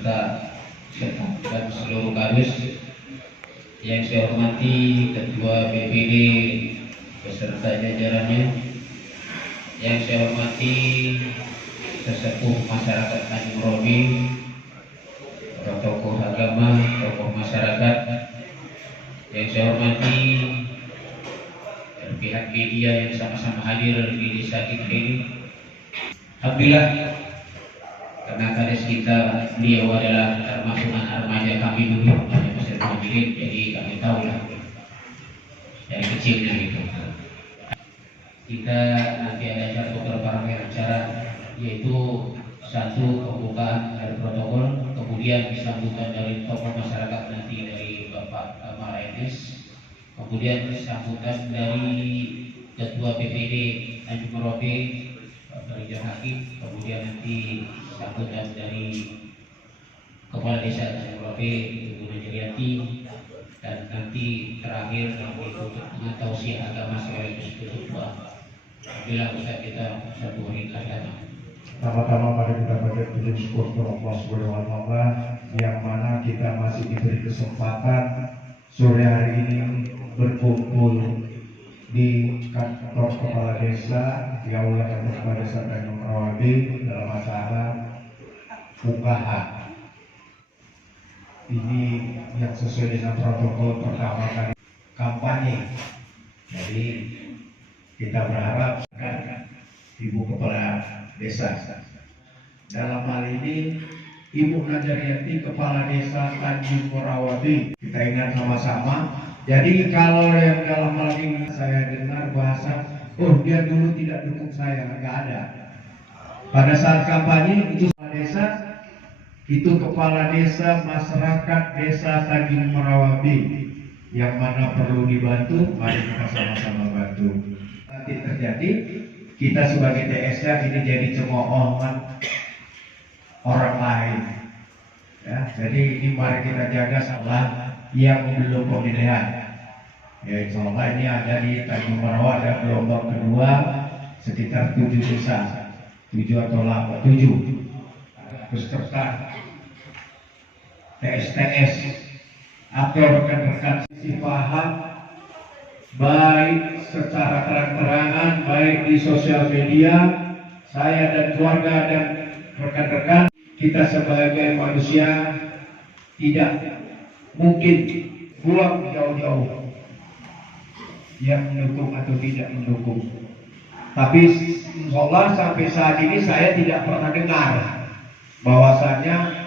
beserta dan seluruh kadus. Yang saya hormati Ketua BPD beserta jajarannya. Yang saya hormati sesepuh masyarakat Tanjung Robi, tokoh agama, tokoh masyarakat. Yang saya hormati pihak media yang sama-sama hadir di desa kita ini. Alhamdulillah, karena kades kita beliau adalah termasuk anak remaja kami dulu, masih remaja, jadi kami tahu lah dari kecilnya gitu. Kita nanti ada satu beberapa acara, yaitu satu pembukaan dari protokol, kemudian sambutan dari tokoh masyarakat nanti dari Bapak Kamal Etis, kemudian sambutan dari Ketua BPD Tanjung Robi Pak Rijal Hakim, kemudian nanti sambutan dari Kepala Desa Tanjung Robi Ibu Najariati, dan nanti terakhir ditutup dengan tausiah agama sekaligus tutup doa. Bila kita satu hari kelihatan. Pertama-tama pada kita panjat puji syukur kepada Allah Subhanahu wa Ta'ala yang mana kita masih diberi kesempatan sore hari ini berkumpul di kantor kepala desa di aula kantor kepala desa Tanjung Rawabi dalam acara UKH. Ini yang sesuai dengan protokol pertama kali kampanye. Jadi kita berharap Ibu Kepala Desa dalam hal ini Ibu Najariati Kepala Desa Tanjung Rawabi. Kita ingat sama-sama. Jadi kalau yang dalam hal ini saya dengar bahasa, oh dia dulu tidak dukung saya, nggak ada. Pada saat kampanye itu kepala desa, itu kepala desa masyarakat desa Tanjung Rawabi yang mana perlu dibantu, mari kita sama-sama bantu. Nanti terjadi kita sebagai TS-nya ini jadi cemoohan orang lain. Ya, jadi ini mari kita jaga salah yang belum pemilihan. Ya, insya Allah ini ada di Tanjung Rawa, ada gelombang kedua sekitar 7 desa, 7 atau 8, 7 peserta TS atau rekan-rekan sisi paham baik secara terang-terangan, baik di sosial media. Saya dan keluarga dan rekan-rekan kita sebagai manusia tidak mungkin pulang jauh-jauh yang mendukung atau tidak mendukung. Tapi insya Allah sampai saat ini saya tidak pernah dengar bahwasannya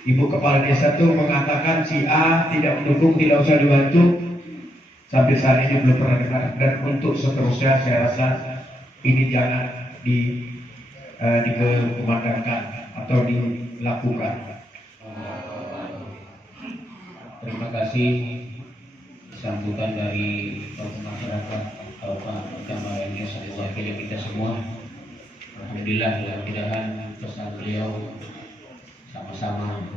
Ibu Kepala Desa itu mengatakan si A tidak mendukung, tidak usah dibantu. Sampai saat ini belum pernah dengar. Dan untuk seterusnya saya rasa ini jangan dikumandangkan atau dilakukan. Terima kasih sambutan dari tokoh masyarakat Bapak Kamal Etis mewakili kita semua. Alhamdulillah, mudah-mudahan pesan beliau sama-sama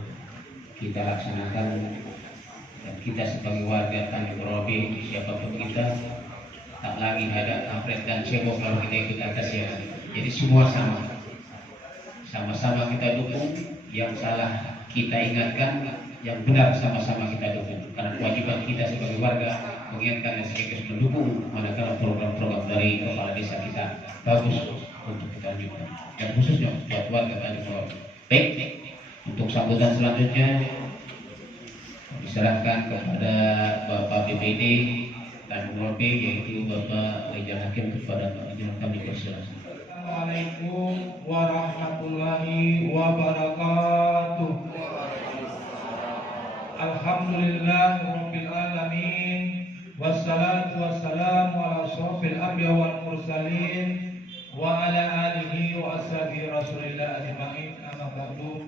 kita laksanakan, dan kita sebagai warga Tanjung Robi, siapapun kita, tak lagi ada kampret dan cebok kalau kita ikut atas ya. Jadi semua sama-sama kita dukung, yang salah kita ingatkan, yang benar sama-sama kita dukung. Karena kewajiban kita sebagai warga mengingatkan dan sekaligus mendukung manakala program-program dari kepala desa kita bagus untuk kita lanjutkan, dan khususnya buat warga Tanjung Robi. Baik, untuk sambutan selanjutnya diserahkan kepada Bapak BPD Tanjung Robi, yaitu Bapak Rijal Hakim. Kepada Pak Rijal kami persilakan. Assalamualaikum warahmatullahi wabarakatuh. Alhamdulillah rabbil alamin, wassalatu wassalamu ala asyrofil anbiya wal mursalin wa ala alihi wa ashabihi rasulillah ajma'in, amma ba'du.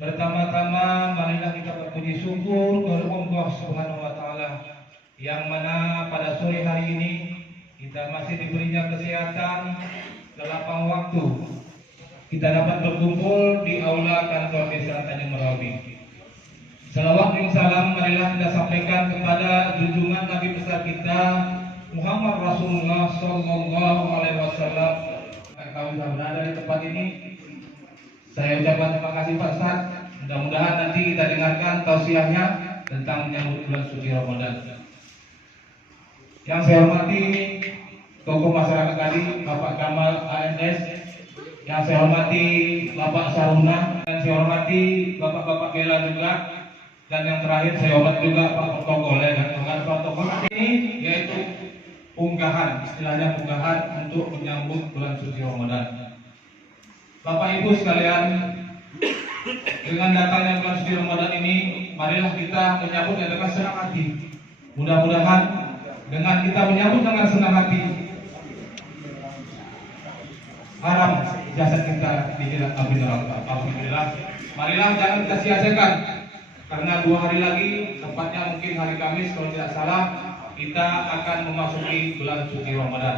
Pertama-tama marilah kita berpuji syukur kepada Allah Subhanahu wa Ta'ala yang mana pada sore hari ini kita masih diberinya kesehatan, lapang waktu kita dapat berkumpul di aula kantor desa Tanjung Rawabi. Salawat dan salam marilah kita sampaikan kepada junjungan Nabi besar kita Muhammad Rasulullah Sallallahu Alaihi Wasallam. Kalau sudah berada di tempat ini, saya ucapkan terima kasih Pak Ustaz Mudah-mudahan nanti kita dengarkan tausiahnya tentang menyambut bulan suci Ramadan. Yang saya hormati tokoh masyarakat tadi, Bapak Kamal ANS, yang saya hormati Bapak Saruna, dan saya hormati Bapak-Bapak Bela juga, dan yang terakhir saya hormati juga Pak Protokol ya, dan protokol ini yaitu unggahan, istilahnya unggahan untuk menyambut bulan suci Ramadan. Bapak Ibu sekalian, dengan datangnya bulan suci Ramadan ini, marilah kita menyambutnya dengan senang hati. Mudah-mudahan dengan kita menyambut dengan senang hati, haram jasad kita dijilat Nabi neraka. Alhamdulillah. Marilah jangan kita sia-siakan, karena 2 hari lagi, tepatnya mungkin hari Kamis kalau tidak salah, kita akan memasuki bulan suci Ramadan.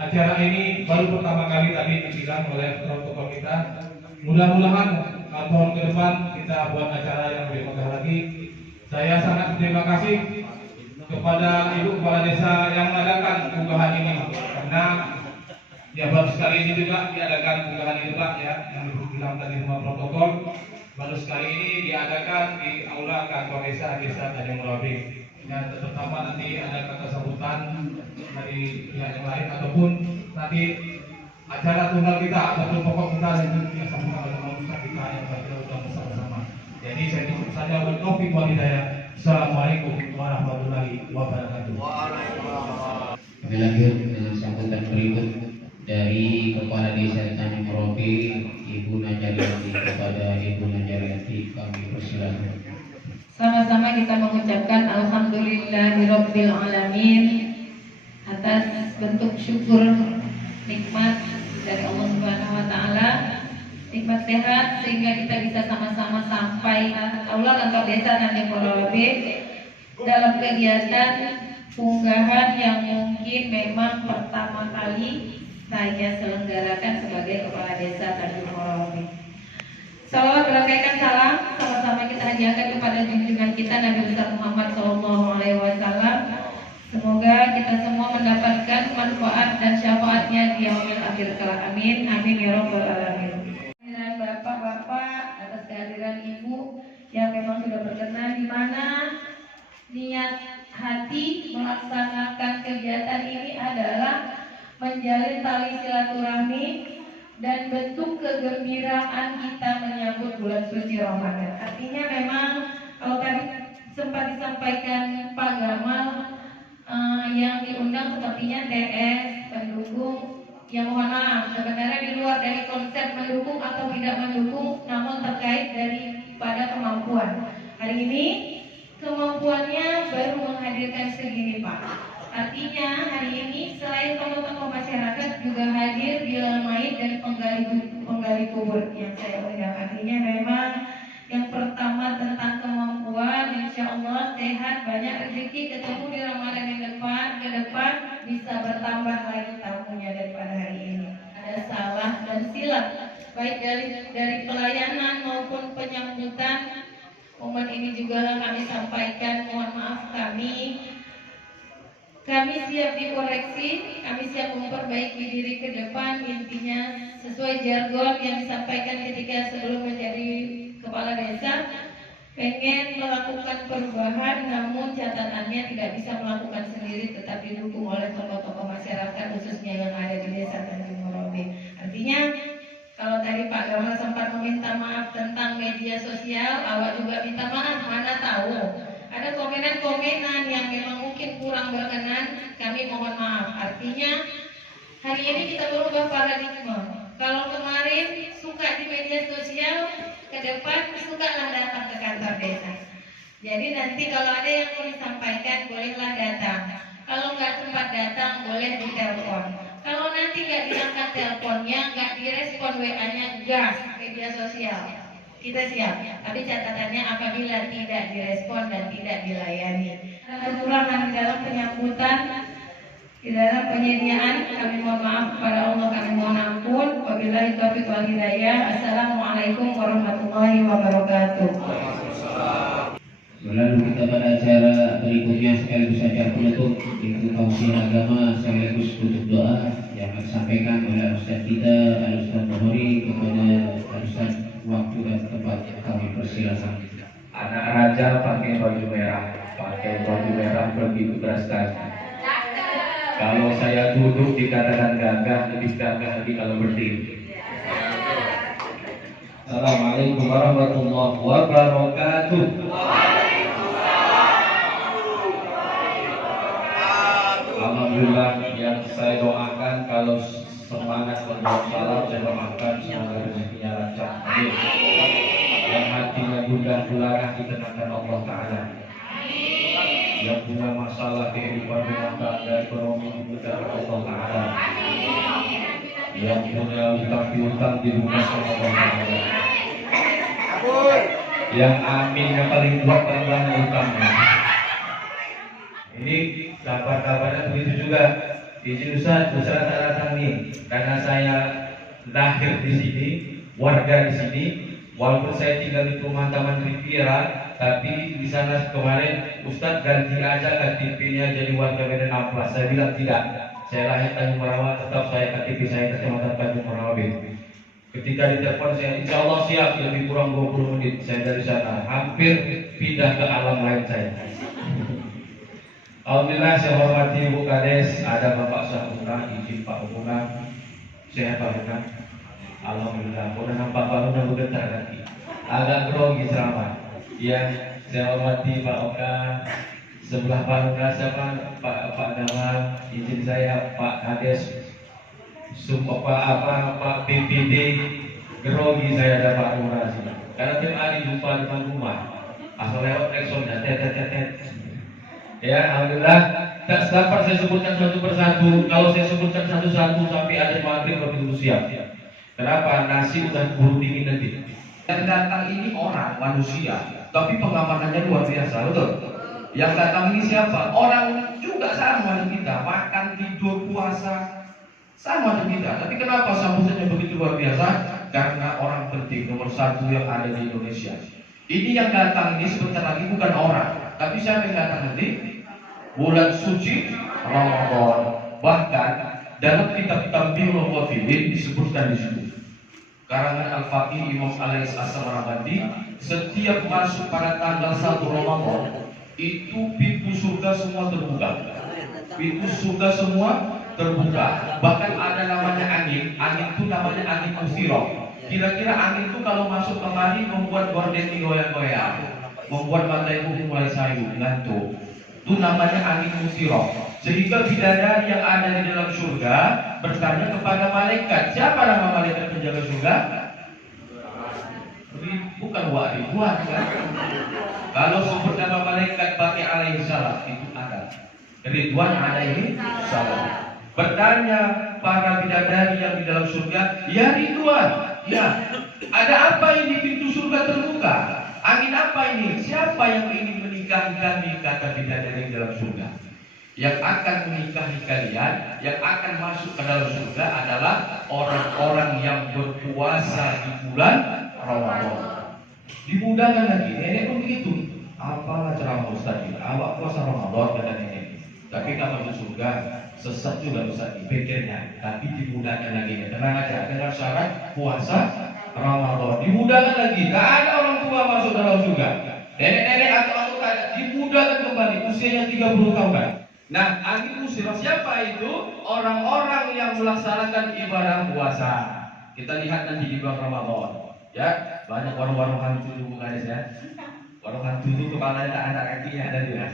Acara ini baru pertama kali tadi disidang oleh protokol kita. Mudah-mudahan tahun ke depan kita buat acara yang lebih megah lagi. Saya sangat terima kasih kepada Ibu Kepala Desa yang mengadakan unggahan ini, karena ya baru sekali ini juga diadakan unggahan ini Pak ya, yang dibilang tadi semua protokol. Baru sekali ini diadakan di aula kantor desa Tanjung Merapi. Dan terutama nanti ada kata sambutan dari pihak yang lain, ataupun nanti acara tunggal kita ataupun pokok kita yang sambutan oleh pemirsa kita yang kita sudah bersama-sama. Jadi saya tutup saja dengan topik walidaya. Assalamualaikum warahmatullahi wabarakatuh. Kami lanjut dengan sambutan berikut dari Kepala Desa Tanjung Merapi, Ibu Najariati. Kepada Ibu Najariati kami persilakan. Sama-sama kita mengucapkan Alhamdulillahirabbil alamin atas bentuk syukur nikmat dari Allah Subhanahu wa taala, nikmat sehat sehingga kita bisa sama-sama sampai aula kantor desa Tanjung Merapi dalam kegiatan unggahan yang mungkin memang pertama kali saya selenggarakan sebagai Kepala Desa Tanjung Merapi. Salawat berangkaikan salam sama-sama kita hadiahkan kepada junjungan kita Nabi besar Muhammad SAW. Semoga kita semua mendapatkan manfaat dan syafaatnya di yaumil akhir kelak. Amin. Amin ya rabbal alamin. Kehadiran bapak-bapak, atas kehadiran ibu yang memang sudah berkenan, di mana niat hati melaksanakan kegiatan ini adalah menjalin tali silaturahmi dan bentuk kegembiraan kita menyambut bulan suci Ramadan. Artinya memang kalau tadi sempat disampaikan Pak Gamal, yang diundang sepertinya TS pendukung. Ya mohon maaf, sebenarnya di luar dari konsep mendukung atau tidak mendukung, namun terkait daripada kemampuan. Hari ini kemampuannya baru menghadirkan segini Pak. Artinya hari ini selain tokoh-tokoh masyarakat juga hadir Bilal Maid dan penggali kubur yang saya undang. Artinya memang yang pertama tentang kemampuan, insya Allah sehat, banyak rezeki, ketemu di Ramadan yang ke depan bisa bertambah lagi tamunya daripada hari ini. Ada salah dan silap baik dari pelayanan maupun penyambutan. Momen ini juga kami sampaikan, mohon maaf kami siap dikoreksi, kami siap memperbaiki diri ke depan. Intinya sesuai jargon yang disampaikan ketika sebelum menjadi kepala desa, pengen melakukan perubahan, namun catatannya tidak bisa melakukan sendiri, tetapi didukung oleh tokoh-tokoh masyarakat khususnya yang ada di desa Tanjung Merapi. Artinya kalau tadi Pak Gamal sempat meminta maaf tentang media sosial, awak juga minta maaf, mana tahu ada komenan-komenan yang memang mungkin kurang berkenan, kami mohon maaf. Artinya hari ini kita berubah paradigma. Kalau kemarin suka di media sosial, ke depan sukalah datang ke kantor desa. Jadi nanti kalau ada yang mau disampaikan, bolehlah datang. Kalau nggak sempat datang, boleh ditelepon. Kalau nanti nggak diangkat teleponnya, nggak direspon WA-nya, gas media sosial. Kita siap, tapi catatannya apabila tidak direspon dan tidak dilayani. Kekurangan di dalam penyambutan, di dalam penyediaan, kami mohon maaf kepada Allah, kami mohon ampun. Wabillahi taufiq wal hidayah. Assalamualaikum warahmatullahi wabarakatuh. Lalu kita pada acara berikutnya sekaligus acara penutup, itu tausiah agama sekaligus tutup doa yang disampaikan oleh Ustaz kita Al-Ustaz Bukhari kepada Al-Ustaz waktu dan tempat yang kami persilakan. Anak raja pakai baju merah pergi tugaskan. Kalau saya duduk dikatakan gagah, lebih gagah lagi kalau berdiri. Assalamualaikum warahmatullahi wabarakatuh. Alhamdulillah, yang saya doakan kalau semangat berbuat salam saya doakan semoga rezekinya lancar. Amin. Yang hatinya gundah gulana dikenakan Allah Ta'ala. Yang punya masalah kehidupan rumah tangga ekonomi dikenakan Allah Ta'ala. Yang punya utang piutang dilunaskan Allah Ta'ala. Yang amin yang paling kuat paling banyak utangnya. Ini kabar-kabarnya begitu juga. Izin Ustaz tak datang nih karena saya lahir di sini, warga di sini. Walaupun saya tinggal di rumah Taman Riviera, tapi di sana kemarin Ustaz ganti KTP-nya jadi warga Medan Amplas. Saya bilang tidak. Saya lahir Tanjung Merawa, tetap saya KTP saya Kecamatan Tanjung Merawa B. Ketika ditelepon saya, insya Allah siap, lebih kurang 20 menit saya dari sana. Hampir pindah ke alam lain saya. Alhamdulillah saya hormati Ibu Kades, ada Bapak Sahuna, izin Pak Huna, sehat Pak Huna. Alhamdulillah, udah nampak Pak Huna bergetar lagi, agak grogi ceramah. Yang saya hormati Pak Oka, sebelah Pak Huna siapa? Pak Gamal, izin saya Pak Kades, Pak PPD, grogi saya ada Pak Huna sini. Karena tiap hari jumpa depan rumah, asal lewat Exxonnya, tet. Ya, alhamdulillah. Tak dapat saya sebutkan satu persatu. Kalau saya sebutkan satu-satu sampai ada maghrib baru siap. Kenapa? Nasi udah buru dingin nanti. Yang datang ini orang, manusia, tapi pengamanannya luar biasa, betul? Yang datang ini siapa? Orang juga sama dengan kita, makan, tidur, puasa, sama dengan kita. Tapi kenapa sambutannya begitu luar biasa? Karena orang penting nomor satu yang ada di Indonesia. Ini yang datang ini sebentar lagi bukan orang, tapi siapa yang datang nanti? Bulan suci Ramadan. Bahkan dalam kitab Tambihul Ghafilin disebutkan di situ. Karangan Al-Faqih Imam Alais As-Samarqandi, setiap masuk pada tanggal 1 Ramadan itu pintu surga semua terbuka. Pintu surga semua terbuka. Bahkan ada namanya angin itu namanya angin mustirah. Kira-kira angin itu kalau masuk kemari membuat gorden goyang-goyang, membuat mata ibu mulai sayu, ngantuk. Itu namanya angin mustirah. Sehingga bidadari yang ada di dalam surga bertanya kepada malaikat, siapa nama malaikat penjaga surga? Bukan Ridwan kan? Kalau sebut nama malaikat pakai alaihi salam itu ada. Ridwan alaihi salam. Bertanya para bidadari yang di dalam surga, ya Ridwan, ya, ada apa ini pintu surga terbuka? Angin apa ini? Siapa yang ingin menikahi kami? Kata bidadari dalam surga. Yang akan menikahi kalian, yang akan masuk ke dalam surga adalah orang-orang yang berpuasa di bulan Ramadan. Dimudahkan lagi, nenek pun begitu. Apalah ceramah Ustaz ini? Awak puasa Ramadan kata nenek. Tapi kalau masuk surga sesat juga Ustaz pikirnya. Tapi dimudahkan lagi. Tenang aja, dengan syarat puasa Ramadan. Dimudahkan lagi. Tidak ada orang tua masuk dalam surga. Nenek-nenek atau ada dimudahkan kembali. Usianya 30 tahun. Nah, angin mustirah siapa itu? Orang-orang yang melaksanakan ibadah puasa. Kita lihat nanti di bulan Ramadan. Ya, banyak warung-warung hantu itu bukan ya. Warung hantu itu kepalanya tak ada kakinya ada juga.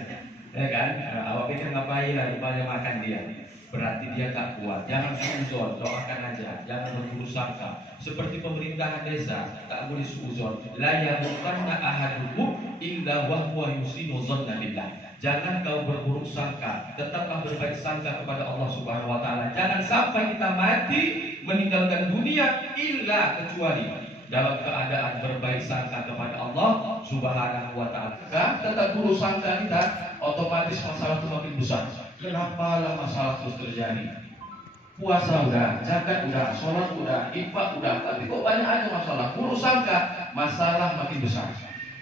Ya kan? Awak pikir ngapain lah, rupanya makan dia. Berarti dia tak kuat. Jangan suuzon, doakan aja. Jangan berburuk sangka. Seperti pemerintahan desa, tak boleh suuzon. La yamutanna ahadukum illa wa huwa yusinu dhanna billah. Jangan kau berburuk sangka, tetaplah berbaik sangka kepada Allah Subhanahu wa taala. Jangan sampai kita mati meninggalkan dunia illa kecuali dalam keadaan berbaik sangka kepada Allah Subhanahu wa taala. Tetap buruk sangka kita, otomatis masalah itu makin besar. Kenapa lah masalah terus terjadi? Puasa udah, zakat udah, sholat udah, infak udah, tapi kok banyak aja masalah. Buruk sangka, masalah makin besar.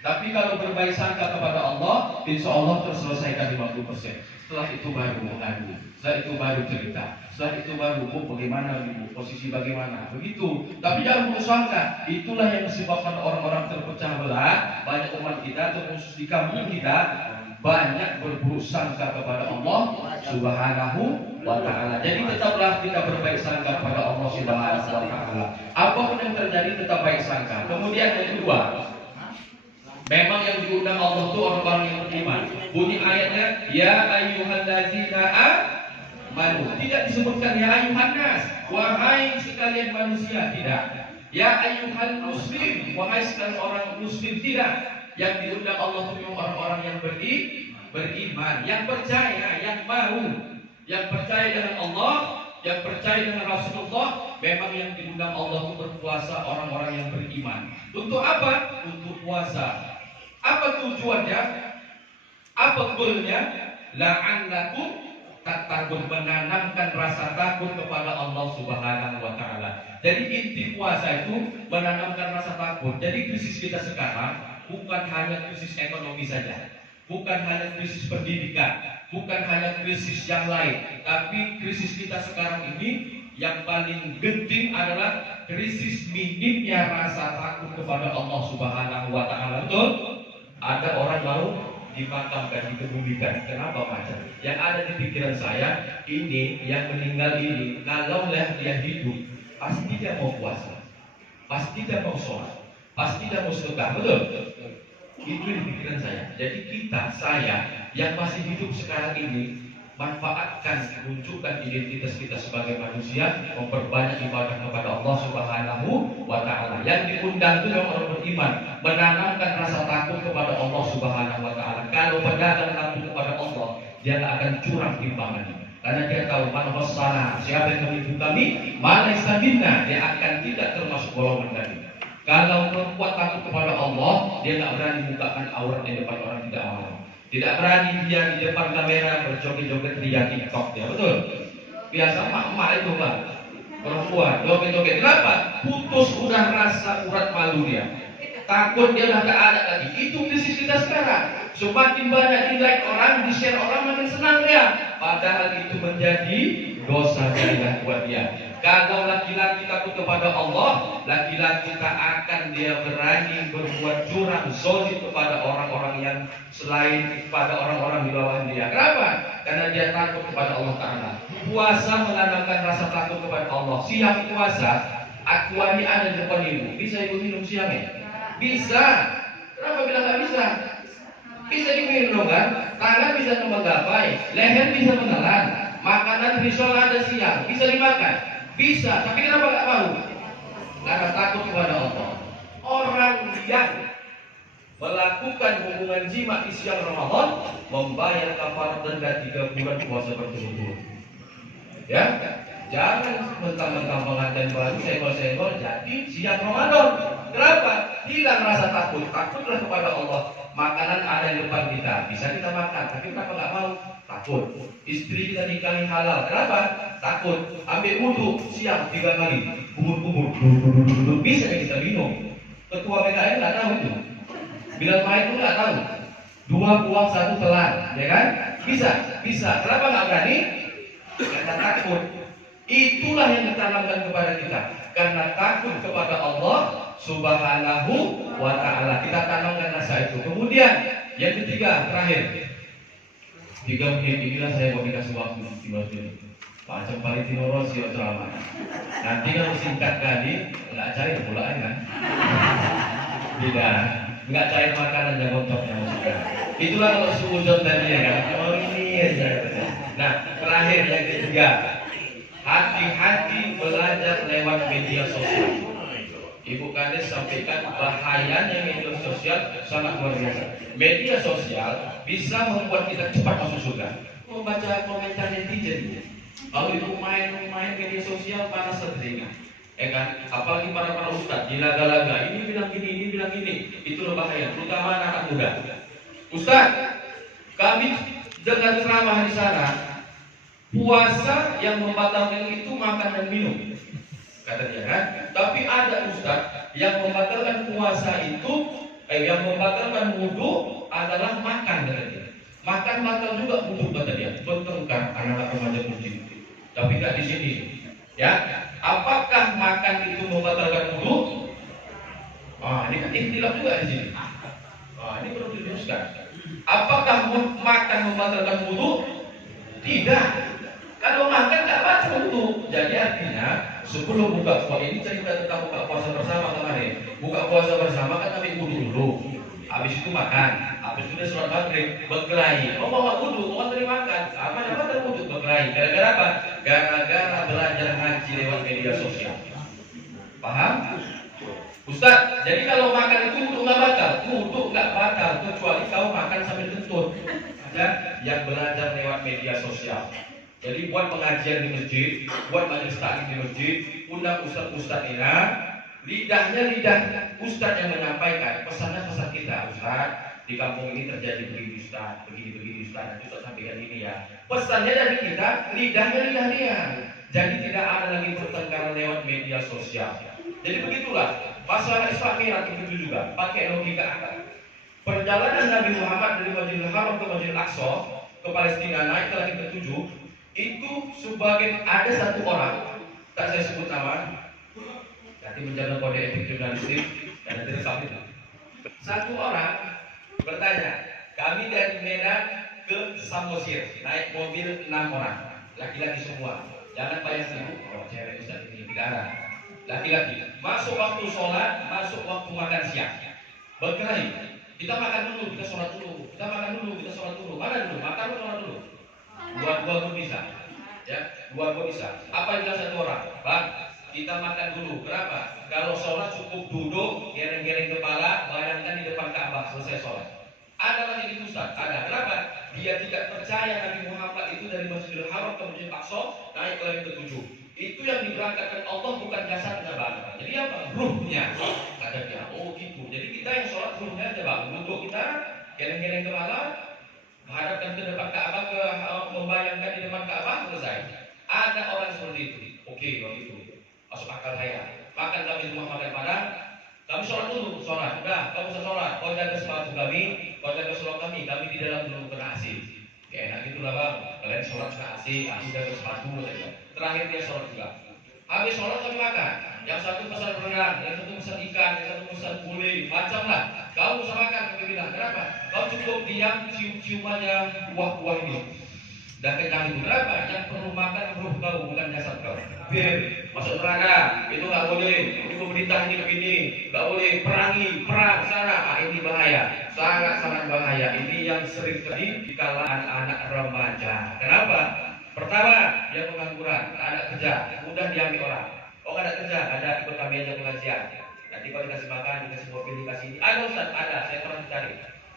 Tapi kalau berbaik sangka kepada Allah, insya Allah terselesaikan 50%. Setelah itu baru mengadu, setelah itu baru cerita, setelah itu baru bagaimana ibu, posisi bagaimana, begitu. Tapi jangan putus sangka, itulah yang disebabkan orang-orang terpecah belah. Banyak umat kita, terkhusus di kampung kita, banyak berburuk sangka kepada Allah Subhanahu wa Ta'ala. Jadi tetaplah kita berbaik sangka kepada Allah Subhanahu wa Ta'ala. Apapun yang terjadi tetap baik sangka. Kemudian yang kedua, memang yang diundang Allah itu orang-orang yang beriman. Bunyi ayatnya, ya ayyuhallazina amanu. Tidak disebutkan ya ayyuhan nas, wahai sekalian manusia, tidak. Ya ayyuhal muslim, wahai sekalian orang muslim, tidak. Yang diundang Allah itu orang-orang yang beriman, yang percaya, yang mau, yang percaya dengan Allah, yang percaya dengan Rasulullah. Memang yang diundang Allah itu berpuasa orang-orang yang beriman. Untuk apa? Untuk puasa. Apa tujuannya? Apa goalnya? La'allakum tattaqun, menanamkan rasa takut kepada Allah Subhanahu wa Ta'ala. Jadi inti puasa itu menanamkan rasa takut. Jadi krisis kita sekarang bukan hanya krisis ekonomi saja, bukan hanya krisis pendidikan, bukan hanya krisis yang lain, tapi krisis kita sekarang ini yang paling genting adalah krisis minimnya rasa takut kepada Allah Subhanahu wa Ta'ala. Betul? Ada orang mau dimakamkan, dikebumikan. Kenapa macam? Yang ada di pikiran saya, ini yang meninggal ini, kalau dia hidup, pasti dia mau puasa, pasti dia mau sholat, pasti dia mau sedekah. Betul? Itu di pikiran saya. Jadi saya yang masih hidup sekarang ini, manfaatkan, munculkan identitas kita sebagai manusia, memperbanyak ibadah kepada Allah Subhanahu wa Ta'ala. Yang diundang itu orang beriman, menanamkan rasa takut kepada Allah Subhanahu wa Ta'ala. Kalau pedagang takut kepada Allah, dia tidak akan curang timbangannya, karena dia tahu man hossana, siapa yang menipu kami, malaysa minna, dia akan tidak termasuk golongan kami. Kalau perempuan takut kepada Allah, dia tidak berani bukakan aurat di depan orang tidak awam. Tidak berani dia di depan kamera berjoget-joget ria TikTok, ya betul. Biasa emak-emak itu kan, perempuan joget-joget. Kenapa? Putus udah rasa urat malu dia. Takut dia udah gak ada lagi. Itu krisis kita sekarang. Semakin banyak di like orang, di share orang, makin senang dia. Padahal itu menjadi dosa jariah buat dia. Kalau laki-laki takut kepada Allah, laki-laki tak akan dia berani berbuat curang, zalim kepada orang-orang yang selain kepada orang-orang di bawah dia. Kenapa? Karena dia takut kepada Allah Ta'ala. Puasa menanamkan rasa takut kepada Allah. Siang puasa, aqua ini ada di depan ibu. Bisa ibu minum siangnya? Bisa. Kenapa bilang nggak bisa? Bisa diminum kan? Tangan bisa menggapai, leher bisa menelan, makanan risol ada siang, bisa dimakan. Bisa, tapi kenapa nggak mau? Karena takut kepada Allah. Orang yang melakukan hubungan jima di siang Ramadan membayar kafarat denda 3 bulan puasa berturut-turut. Ya, jangan mentang-mentang pengantin baru senggol-senggol jadi siang Ramadan. Kenapa? Hilang rasa takut. Takutlah kepada Allah. Makanan ada di depan kita, bisa kita makan, tapi kenapa nggak mau? Takut. Istri kita nikahi halal, kenapa? Takut. Ambil wudhu siang 3 kali, kumur-kumur, bisa kita minum. Ketua PKN nggak tahu itu. Bilang main itu nggak tahu. 2 buang 1 telan, ya kan? Bisa. Kenapa nggak berani? Karena takut. Itulah yang ditanamkan kepada kita. Karena takut kepada Allah Subhanahu wa Ta'ala, kita tanamkan rasa itu. Kemudian yang ketiga, terakhir, 3 menit inilah saya mau dikasih waktu 15 menit. Macam Valentino Rossi drama. Nanti kalau singkat kali nggak cari pulaan kan? Tidak, nggak cari makanan yang kontoknya maksudnya. Itulah kalau suudon tadi ya kan? Oh ini aja. Nah terakhir yang ketiga, hati-hati belajar lewat media sosial. Ibu Kades sampaikan bahayanya media sosial sangat luar biasa. Media sosial bisa membuat kita cepat masuk surga. Membaca komentar netizen. Kalau itu main media sosial panas telinga. Kan? Apalagi para ustadz dilaga-laga. Ini bilang gini, ini bilang gini. Itu bahaya, terutama anak muda. Ustadz, kami dengar ceramah di sana. Puasa yang membatalkan itu makan dan minum, kata dia kan. Tapi ada ustaz yang membatalkan puasa itu, yang membatalkan wudhu adalah makan, kata dia. Makan batal juga wudhu kata dia. Bertengkar anak-anak remaja masjid. Tapi tidak di sini. Ya, apakah makan itu membatalkan wudhu? Ini kan ikhtilaf juga di sini. Ini perlu diluruskan. Apakah makan membatalkan wudhu? Tidak. Kalau makan tidak batal wudhu. Jadi artinya sebelum buka puasa ini cerita tentang buka puasa bersama kemarin. Buka puasa bersama kan ambil wudhu dulu. Habis itu makan. Habis itu sholat maghrib berkelahi. Bawa wudhu, mau terima makan. Apa dapat wudhu berkelahi? Gara-gara apa? Gara-gara belajar ngaji lewat media sosial. Paham? Ustaz, jadi kalau makan itu wudhu nggak batal? Wudhu nggak batal kecuali kau makan sambil kentut. Ya, yang belajar lewat media sosial. Jadi buat pengajian di masjid, buat majelis taklim di masjid, undang ustaz-ustaz ini, lidahnya lidah ustaz yang menyampaikan pesannya pesan kita. Ustaz, di kampung ini terjadi begini Ustaz, begini Ustaz, nanti Ustaz sampaikan ini ya. Pesannya dari kita, lidahnya lidah dia. Jadi tidak ada lagi pertengkaran lewat media sosial. Jadi begitulah masalah Isra Mi'raj itu juga pakai logika akal. Perjalanan Nabi Muhammad dari Masjidil Haram ke Masjidil Aqsa ke Palestina naik ke langit ke-7 itu sebagai ada satu orang, tak saya sebut nama, nanti menjaga kode etik jurnalistik dan nanti rekam itu. Satu orang bertanya, kami dari Medan ke Samosir naik mobil 6 orang, laki-laki semua. Jangan bayar ibu, cewek Ustaz ini tidak ada. Laki-laki, masuk waktu sholat, masuk waktu makan siang. Berkelahi, kita makan dulu, kita sholat dulu, kita makan dulu, kita sholat dulu. Mana dulu? Makan dulu, sholat dulu. Dua pun bisa, ya, dua pun bisa. Apa yang bilang satu orang? Bang, kita makan dulu. Kenapa? Kalau sholat cukup duduk, geleng-geleng kepala, bayangkan di depan Ka'bah selesai sholat. Ada lagi di pusat, ada. Kenapa? Dia tidak percaya Nabi Muhammad itu dari Masjidil Haram ke Masjidil Aqsa naik ke langit ke-7. Itu yang diberangkatkan Allah bukan jasadnya bang. Jadi apa? Ruhnya. Kata dia, oh gitu. Jadi kita yang sholat ruhnya aja bang. Untuk kita geleng-geleng kepala, menghadapkan ke depan Ka'bah, membayangkan di depan Ka'bah, selesai. Ada orang seperti itu. Oke, kalau itu masuk akal saya. Makan kami semua makan padang. Kami sholat dulu, sholat. Udah, kamu bisa sholat. Kau jaga sepatu kami, kau jaga sholat kami. Kami di dalam belum kena AC. Kayak enak gitu lah bang. Kalian sholat kena AC, aku jaga sepatu saja. Terakhir dia sholat juga. Habis sholat kami makan. Yang satu pesan rendang, yang satu pesan ikan, yang satu pesan gulai, macam lah. Kau bisa makan, kami bilang. Kenapa? Kau cukup diam, cium-cium aja buah-buah ini. Dan kenyang itu. Kenapa? Yang perlu makan ruh kau, bukan jasad kau. Biar masuk neraka, itu nggak boleh. Ini pemerintah ini begini, nggak boleh perangi, perang sana. Ini bahaya, sangat-sangat bahaya. Ini yang sering terjadi di kalangan anak remaja. Kenapa? Pertama, dia pengangguran, tak ada kerja, mudah diambil orang. Oh nggak ada kerja, ada ikut kami aja pengajian. Nanti kalau dikasih makan, dikasih mobil, dikasih ini, ada Ustaz, ada, saya pernah dicari.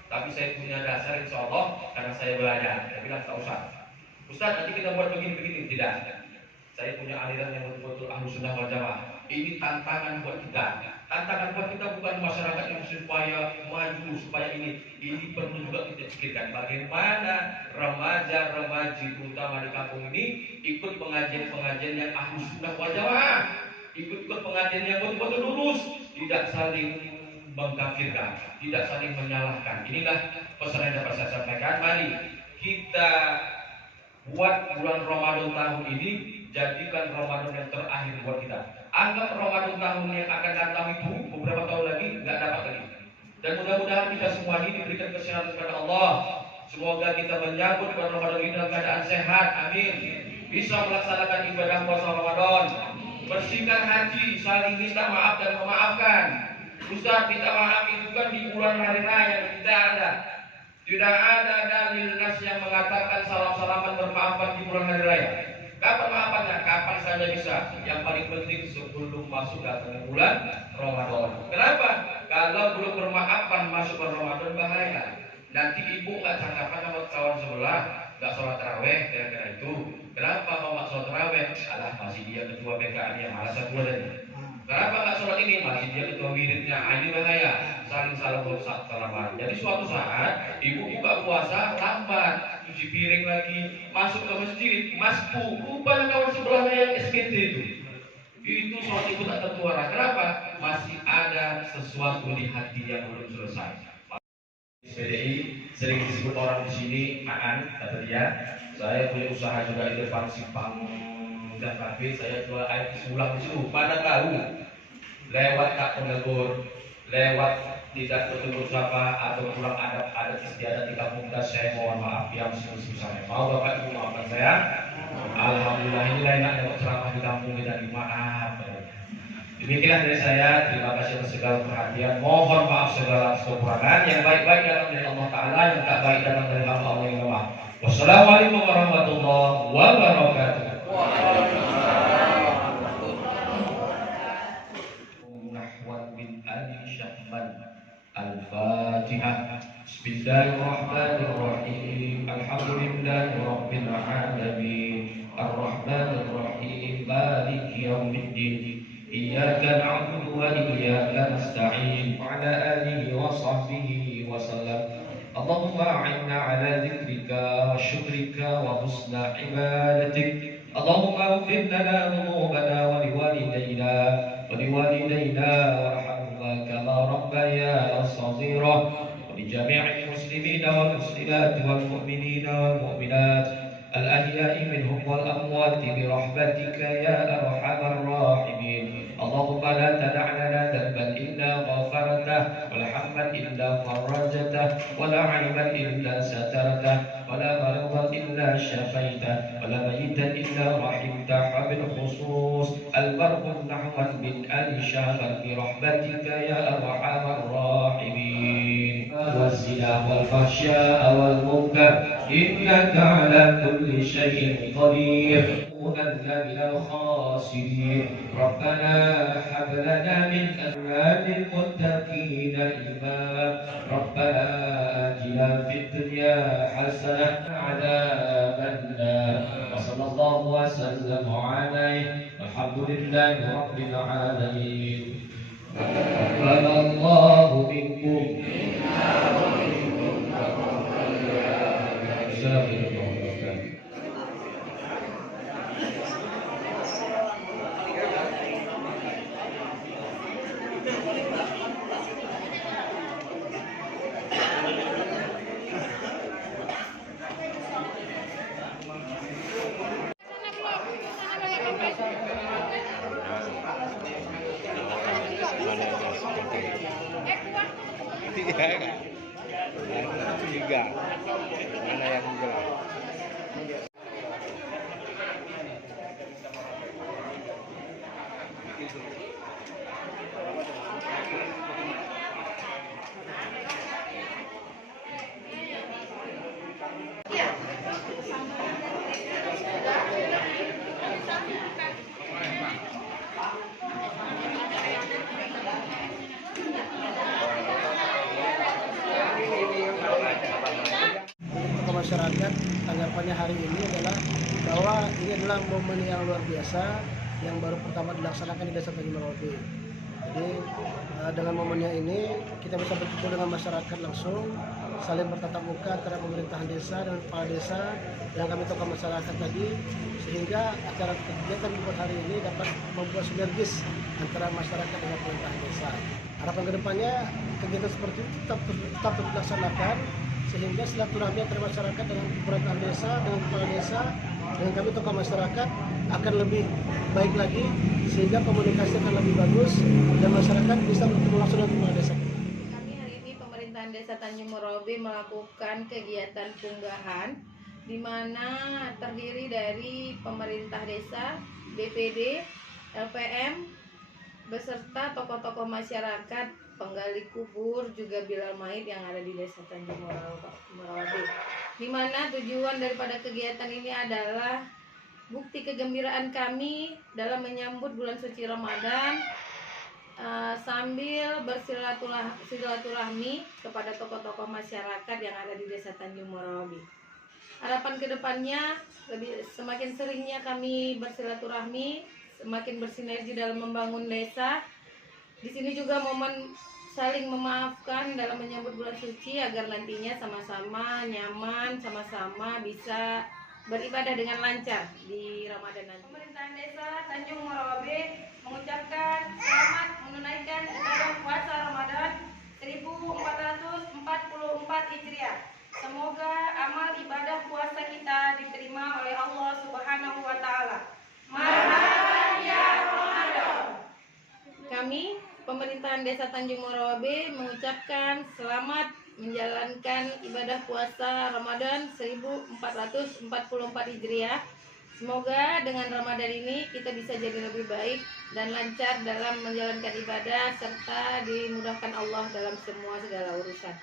Tapi saya punya dasar insya Allah karena saya belajar. Saya bilang tak usah. Ustaz, nanti kita buat begini-begini. Tidak. Saya punya aliran yang betul-betul Ahlus Sunnah wal Jamaah. Ini tantangan buat kita. Tantangan buat kita bukan masyarakat yang supaya maju, supaya ini. Ini perlu juga kita pikirkan. Bagaimana remaja-remaji terutama di kampung ini ikut pengajian-pengajian yang Ahlus Sunnah wal Jamaah. Ikut pengajian yang betul-betul lurus. Tidak saling mengkafirkan, tidak saling menyalahkan. Inilah pesan yang dapat saya sampaikan. Mari kita buat bulan Ramadan tahun ini jadikan Ramadan yang terakhir buat kita. Anggap Ramadan tahun yang akan datang itu beberapa tahun lagi nggak dapat lagi. Dan mudah-mudahan kita semua ini diberikan kesehatan kepada Allah. Semoga kita menyambut bulan Ramadan ini dalam keadaan sehat. Amin. Bisa melaksanakan ibadah puasa Ramadan. Bersihkan hati, saling minta maaf dan memaafkan. Ustaz, minta maaf itu kan di bulan hari raya kita ada. Tidak ada dalil nas yang mengatakan salam-salaman bermaafan di bulan hari raya. Kapan maafannya? Kapan saja bisa. Yang paling penting sebelum masuk datang bulan Ramadan. Kenapa? Kalau belum bermaafan masuk bulan Ramadan bahaya. Nanti ibu nggak cakapan sama kawan sebelah, nggak sholat taraweh kira-kira itu. Kenapa kau nggak sholat taraweh? Alah masih dia ketua PKN yang malas aku tadi. Kenapa nggak sholat ini? Masih dia ketua wiridnya. Ini bahaya. Saling salah salaman. Jadi suatu saat ibu buka puasa lambat, cuci piring lagi, masuk ke masjid, masku, rupanya kawan sebelahnya yang SKT itu. Itu sholat ibu tak tertuara. Kenapa? Masih ada sesuatu di hati yang belum selesai. PDI sering disebut orang di sini Aan, kata dia. Saya punya usaha juga di depan simpang dan kafe. Saya jual air sebulan di situ. Pada tahu lewat tak menegur, lewat tidak bertegur sapa atau kurang adab adat istiadat di kampung kita, saya mohon maaf yang sebesar-besarnya. Mau Bapak Ibu maafkan saya. Alhamdulillah inilah enaknya ceramah di kampung kita, maaf. Demikian dari saya, terima kasih atas segala perhatian. Mohon maaf segala kekurangan. Yang baik-baik dalam dari Allah Ta'ala, yang tak baik dalam dari Allah yang lemah. Wassalamualaikum warahmatullahi wabarakatuh. Nahwan bin Ali Syahman Al-Fatihah. Bismillahirrahmanirrahim. Alhamdulillahi Rabbil Alamin. Ar-Rahmanirrahim. Maliki Yawmiddin. إياك نعبد وإياك نستعين وعلى آله وصحبه وسلم. اللهم أعنا على ذكرك وشكرك وحسن عبادتك. اللهم اغفر لنا ذنوبنا ولوالدينا وارحمهما كما ربيانا صغيرا، ولجميع المسلمين والمسلمات والمؤمنين والمؤمنات الأحياء منهم والأموات برحمتك يا أرحم الراحمين. اللهم لا تدع لنا ذنبا إلا غفرته، ولا هما إلا فرجته، ولا عيبا إلا سترته، ولا مرضا إلا شفيته، ولا ميتا إلا رحمته. وبالخصوص المرحوم نحمد بن آل شهبان برحمتك يا أرحم الراحمين. والزنا والفحشاء والمنكر إنك على كل شيء قدير. أنت من الخاسرين. ربنا هب لنا من أزواج المتقين إماما. ربنا آتنا في الدنيا حسنة عذاب النار. وصلى الله وسلم عليه والحمد لله رب العالمين. تقبل الله منكم tiga mana yang gelap? Masyarakat, tanggapannya hari ini adalah bahwa ini adalah momen yang luar biasa yang baru pertama dilaksanakan di Desa Tanjung Merapi. Jadi dengan momennya ini kita bisa berkumpul dengan masyarakat langsung, saling bertatap muka antara pemerintahan desa dan kepala desa dan kami tokoh masyarakat tadi, sehingga acara kegiatan buat hari ini dapat membuat sinergis antara masyarakat dengan pemerintahan desa. Harapan kedepannya kegiatan seperti itu tetap dilaksanakan, sehingga silaturahmi antara masyarakat dengan pemerintahan desa, dengan kepala desa, dengan kami tokoh masyarakat akan lebih baik lagi, sehingga komunikasi akan lebih bagus dan masyarakat bisa bertemu langsung dengan kepala desa. Kami hari ini pemerintahan Desa Tanjung Merapi melakukan kegiatan punggahan di mana terdiri dari pemerintah desa, BPD, LPM, beserta tokoh-tokoh masyarakat, penggali kubur, juga Bilal Maid yang ada di Desa Tanjung Merapi. Di mana tujuan daripada kegiatan ini adalah bukti kegembiraan kami dalam menyambut bulan suci Ramadan, sambil bersilaturahmi kepada tokoh-tokoh masyarakat yang ada di Desa Tanjung Merapi. Harapan kedepannya semakin seringnya kami bersilaturahmi, semakin bersinergi dalam membangun desa. Di sini juga momen saling memaafkan dalam menyambut bulan suci agar nantinya sama-sama nyaman, sama-sama bisa beribadah dengan lancar di Ramadan nanti. Pemerintahan Desa Tanjung Merapi mengucapkan selamat menunaikan ibadah puasa Ramadan 1444 Hijriah. Semoga amal ibadah puasa kita diterima oleh Allah Subhanahu wa taala. Marhaban ya Ramadan. Kami pemerintahan Desa Tanjung Morawabe mengucapkan selamat menjalankan ibadah puasa Ramadan 1444 Hijriah. Semoga dengan Ramadan ini kita bisa jadi lebih baik dan lancar dalam menjalankan ibadah serta dimudahkan Allah dalam semua segala urusan.